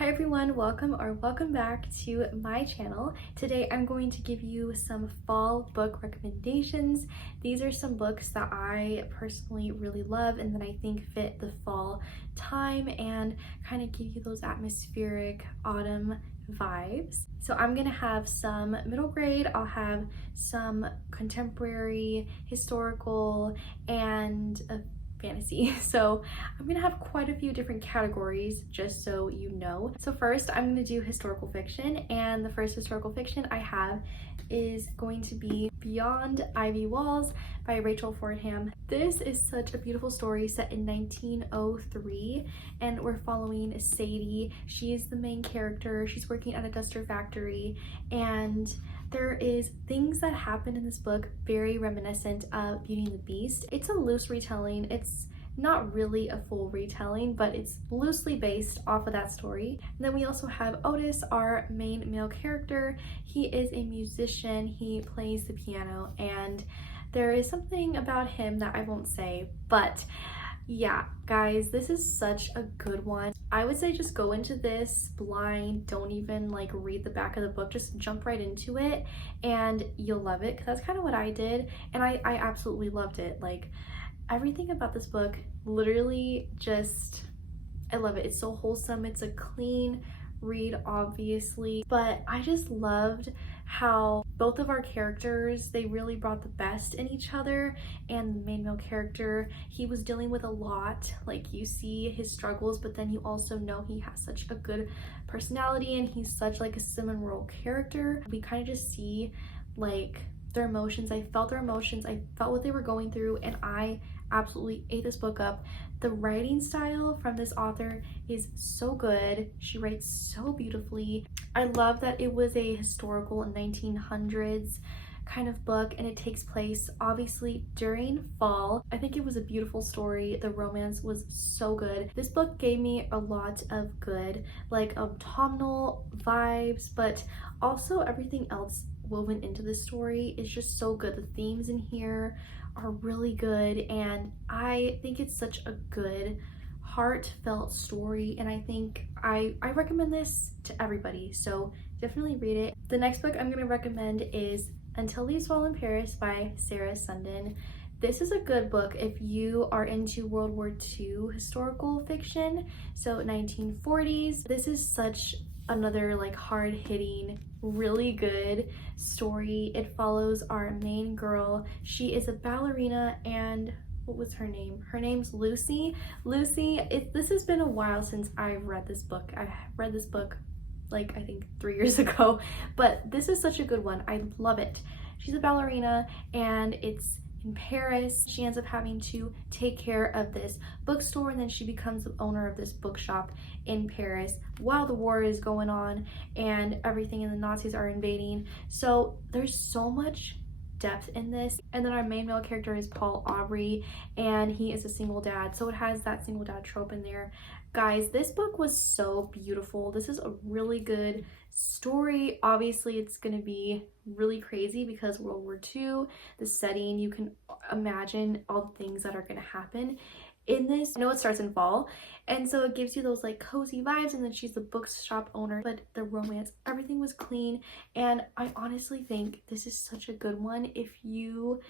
Hi everyone, welcome back to my channel. Today I'm going to give you some fall book recommendations. These are some books that I personally really love and that I think fit the fall time and kind of give you those atmospheric autumn vibes. So I'm gonna have some middle grade, I'll have some contemporary, historical, and a fantasy. So I'm gonna have quite a few different categories just so you know. So first I'm gonna do historical fiction, and the first historical fiction I have is going to be Beyond Ivy Walls by Rachel Fordham. This is such a beautiful story set in 1903, and we're following Sadie. She is the main character. She's working at a duster factory, and there is things that happen in this book very reminiscent of Beauty and the Beast. It's a loose retelling. It's not really a full retelling, but it's loosely based off of that story. And then we also have Otis, our main male character. He is a musician. He plays the piano, and there is something about him that I won't say, but yeah, guys, this is such a good one. I would say just go into this blind, don't even like read the back of the book, just jump right into it and you'll love it, because that's kind of what I did, and I absolutely loved it. Like, everything about this book, literally just, I love it. It's so wholesome. It's a clean read, obviously, but I just loved how both of our characters, they really brought the best in each other. And the main male character, he was dealing with a lot. Like, you see his struggles, but then you also know he has such a good personality and he's such like a cinnamon roll character. We kind of just see like their emotions. I felt their emotions, I felt what they were going through, and I absolutely ate this book up. The writing style from this author is so good. She writes so beautifully. I love that it was a historical 1900s kind of book, and it takes place obviously during fall. I think it was a beautiful story. The romance was so good. This book gave me a lot of good, like autumnal vibes, but also everything else woven into the story is just so good. The themes in here are really good, and I think it's such a good heartfelt story, and I think I recommend this to everybody, so definitely read it. The next book I'm going to recommend is Until Leaves Fall in Paris by Sarah Sundin. This is a good book if you are into World War II historical fiction, so 1940s. This is such another like hard-hitting, really good story. It follows our main girl. She is a ballerina, and what was her name? Her name's Lucy. This has been a while since I've read this book. I read this book like I think 3 years ago, but this is such a good one. I love it. She's a ballerina, and it's in Paris. She ends up having to take care of this bookstore, and then she becomes the owner of this bookshop in Paris while the war is going on and everything, and the Nazis are invading. So there's so much depth in this. And then our main male character is Paul Aubrey, and he is a single dad, so it has that single dad trope in there. Guys, this book was so beautiful. This is a really good story. Obviously it's going to be really crazy because World War II, the setting, you can imagine all the things that are going to happen in this. I know it starts in fall, and so it gives you those like cozy vibes, and then she's the bookshop owner, but the romance, everything was clean, and I honestly think this is such a good one if you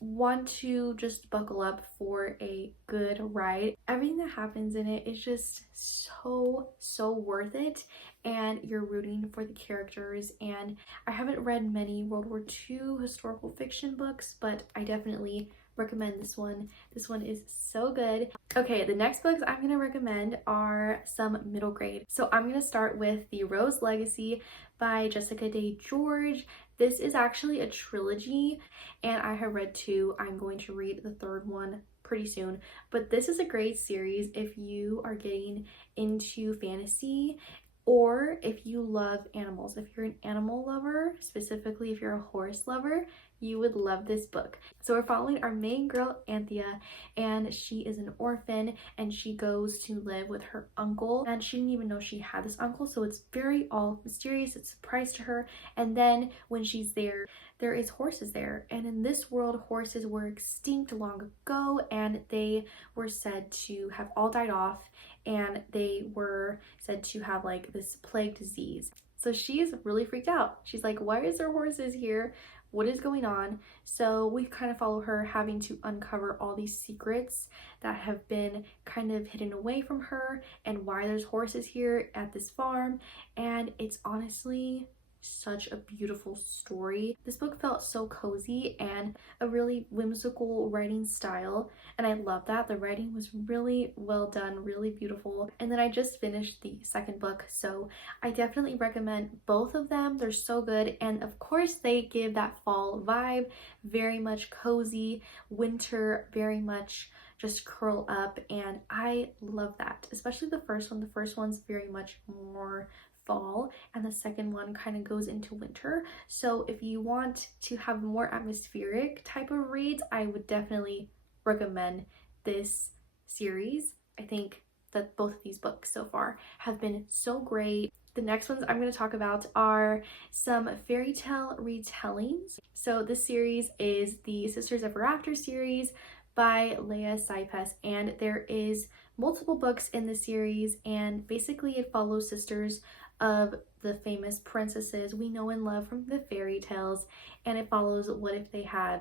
want to just buckle up for a good ride. Everything that happens in it is just so worth it, and you're rooting for the characters. And I haven't read many World War II historical fiction books, but I definitely recommend this one. This one is so good. Okay, the next books I'm going to recommend are some middle grade. So I'm going to start with The Rose Legacy by Jessica Day George. This is actually a trilogy, and I have read 2. I'm going to read the 3rd one pretty soon, but this is a great series if you are getting into fantasy, or if you love animals. If you're an animal lover, specifically if you're a horse lover, you would love this book. So we're following our main girl, Anthea, and she is an orphan, and she goes to live with her uncle, and she didn't even know she had this uncle, so it's very all mysterious. It's a surprise to her. And then when she's there is horses there, and in this world horses were extinct long ago, and they were said to have all died off, and they were said to have like this plague disease. So she is really freaked out. She's like, why is there horses here? What is going on? So we kind of follow her having to uncover all these secrets that have been kind of hidden away from her, and why there's horses here at this farm. And it's honestly such a beautiful story. This book felt so cozy and a really whimsical writing style, and I love that. The writing was really well done, really beautiful. And then I just finished the second book, so I definitely recommend both of them. They're so good, and of course they give that fall vibe, very much cozy, winter, very much just curl up, and I love that. Especially the first one. The first one's very much more fall, and the second one kind of goes into winter. So if you want to have more atmospheric type of reads, I would definitely recommend this series. I think that both of these books so far have been so great. The next ones I'm going to talk about are some fairy tale retellings. So this series is the Sisters Ever After series by Leah Sipes, and there is multiple books in the series, and basically it follows sisters of the famous princesses we know and love from the fairy tales, and it follows what if they had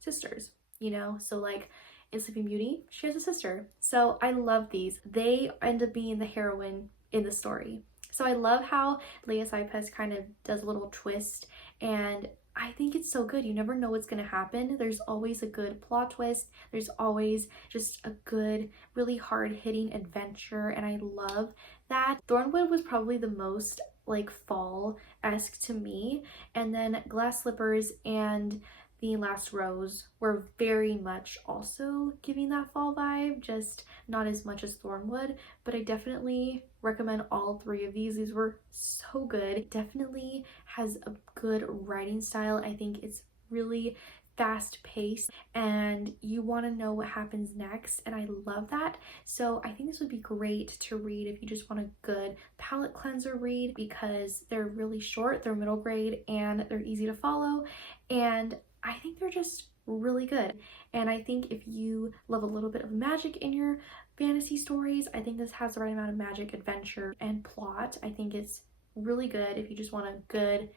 sisters, you know? So like in Sleeping Beauty, she has a sister. So I love these. They end up being the heroine in the story. So I love how Leah Sipes kind of does a little twist, and I think it's so good. You never know what's going to happen. There's always a good plot twist. There's always just a good, really hard-hitting adventure, and I love that. Thornwood was probably the most like fall-esque to me, and then Glass Slippers and The Last Rose were very much also giving that fall vibe, just not as much as Thornwood, but I definitely recommend all three of these. These were so good. It definitely has a good writing style. I think it's really fast paced and you want to know what happens next, and I love that. So I think this would be great to read if you just want a good palette cleanser read, because they're really short, they're middle grade, and they're easy to follow, and I think they're just really good. And I think if you love a little bit of magic in your fantasy stories, I think this has the right amount of magic, adventure, and plot. I think it's really good if you just want a good,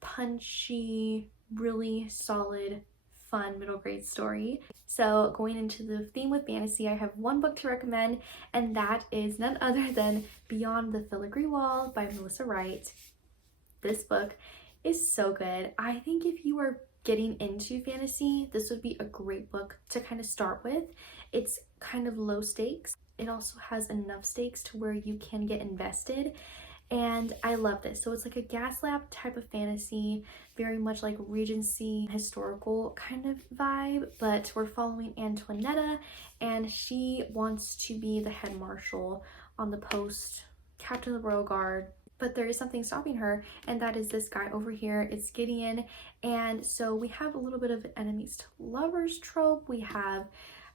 punchy, really solid, fun middle grade story. So going into the theme with fantasy, I have one book to recommend, and that is none other than Beyond the Filigree Wall by Melissa Wright. This book is so good. I think if you are getting into fantasy, this would be a great book to kind of start with. It's kind of low stakes. It also has enough stakes to where you can get invested, and I love this. So it's like a Gaslamp type of fantasy, very much like Regency historical kind of vibe, but we're following Antoinetta, and she wants to be the head marshal on the post, captain of the royal guard. But there is something stopping her, and that is this guy over here. It's Gideon. And so we have a little bit of an enemies to lovers trope. We have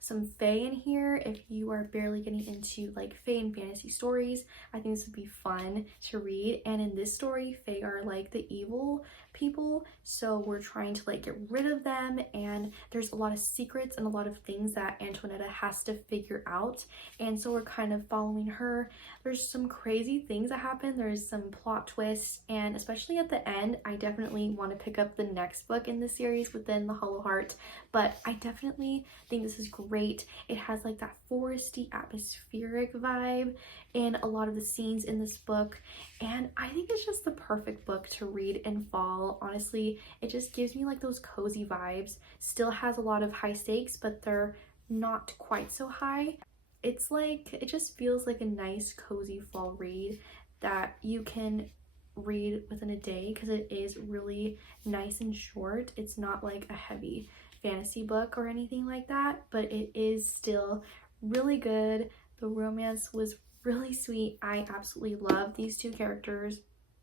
some fae in here. If you are barely getting into like fae and fantasy stories, I think this would be fun to read. And in this story, fae are like the evil people, so we're trying to like get rid of them, and there's a lot of secrets and a lot of things that Antoinetta has to figure out, and so we're kind of following her. There's some crazy things that happen, there's some plot twists, and especially at the end, I definitely want to pick up the next book in the series within the Hollow Heart. But I definitely think this is great. It has like that foresty atmospheric vibe in a lot of the scenes in this book, and I think it's just the perfect book to read in fall. Honestly, it just gives me like those cozy vibes. Still has a lot of high stakes, but they're not quite so high. It's like, it just feels like a nice cozy fall read that you can read within a day, because it is really nice and short. It's not like a heavy fantasy book or anything like that, but it is still really good. The romance was really sweet. I absolutely love these two characters.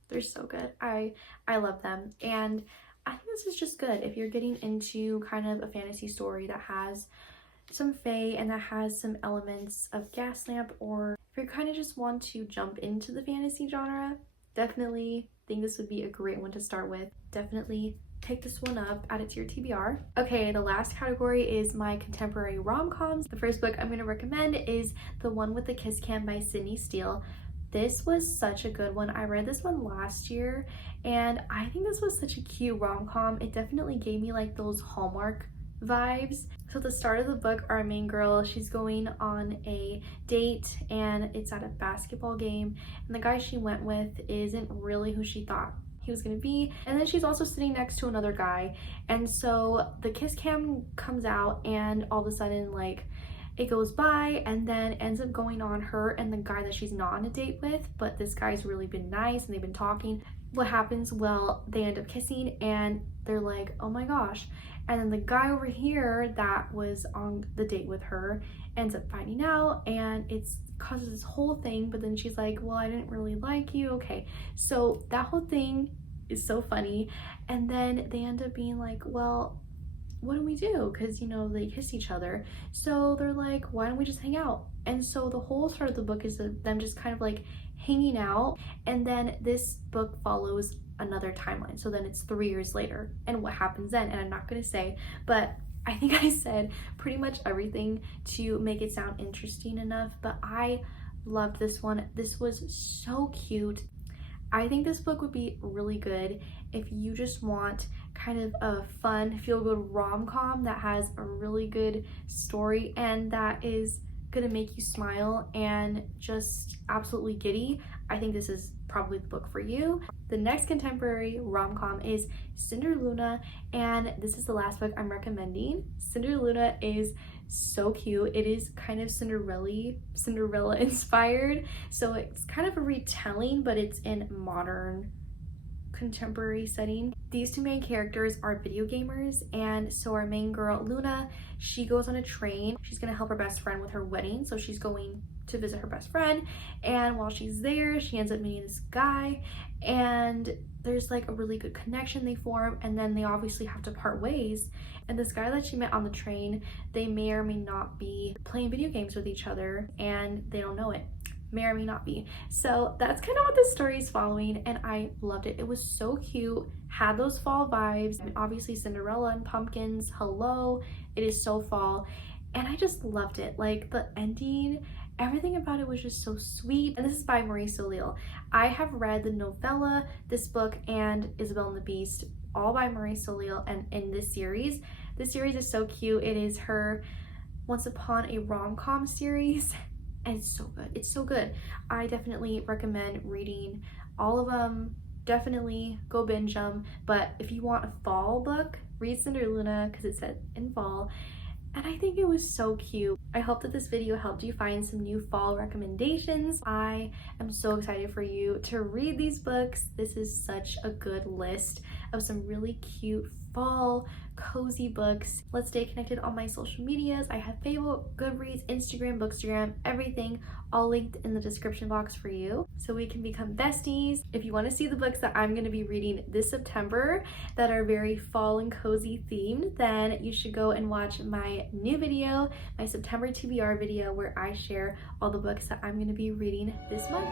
They're so good. I love them, and I think this is just good if you're getting into kind of a fantasy story that has some fae and that has some elements of Gaslamp, or if you kind of just want to jump into the fantasy genre. Definitely think this would be a great one to start with. Definitely pick this one up, add it to your TBR. Okay, the last category is my contemporary rom-coms. The first book I'm going to recommend is The One with the Kiss Cam by Sydney Steele. This was such a good one. I read this one last year and I think this was such a cute rom-com. It definitely gave me like those Hallmark vibes. So at the start of the book, our main girl, she's going on a date and it's at a basketball game, and the guy she went with isn't really who she thought he was gonna be, and then she's also sitting next to another guy, and so the kiss cam comes out and all of a sudden like it goes by and then ends up going on her and the guy that she's not on a date with, but this guy's really been nice and they've been talking. What happens? Well, they end up kissing and they're like, oh my gosh. And then the guy over here that was on the date with her ends up finding out, and it causes this whole thing, but then she's like, well, I didn't really like you. Okay, so that whole thing is so funny. And then they end up being like, well, what do we do? Because, you know, they kiss each other. So they're like, why don't we just hang out? And so the whole start of the book is them just kind of like hanging out. And then this book follows another timeline. So then it's 3 years later. And what happens then? And I'm not going to say, but I think I said pretty much everything to make it sound interesting enough. But I loved this one. This was so cute. I think this book would be really good if you just want kind of a fun, feel-good rom-com that has a really good story and that is gonna make you smile and just absolutely giddy. I think this is probably the book for you. The next contemporary rom-com is Cinder Luna, and this is the last book I'm recommending. Cinder Luna is so cute. It is kind of Cinderella inspired, so it's kind of a retelling, but it's in modern contemporary setting. These two main characters are video gamers, and so our main girl Luna, she goes on a train. She's gonna help her best friend with her wedding, so she's going to visit her best friend, and while she's there she ends up meeting this guy, and there's like a really good connection they form, and then they obviously have to part ways. And this guy that she met on the train, they may or may not be playing video games with each other and they don't know it. May or may not be. So that's kind of what this story is following, and I loved it. It was so cute, had those fall vibes, and obviously Cinderella and pumpkins, hello, it is so fall, and I just loved it. Like the ending, everything about it was just so sweet. And this is by Marie Soleil. I have read the novella, this book, and Isabelle and the Beast, all by Marie Soleil, and in this series is so cute. It is her Once Upon a Rom-Com series, and it's so good. It's so good. I definitely recommend reading all of them. Definitely go binge them. But if you want a fall book, read Cinder Luna because it's set in fall. And I think it was so cute. I hope that this video helped you find some new fall recommendations. I am so excited for you to read these books. This is such a good list of some really cute fall cozy books. Let's stay connected on my social medias. I have Facebook, Goodreads, Instagram, Bookstagram, everything all linked in the description box for you, so we can become besties. If you want to see the books that I'm going to be reading this September that are very fall and cozy themed, then you should go and watch my new video, my September TBR video, where I share all the books that I'm going to be reading this month.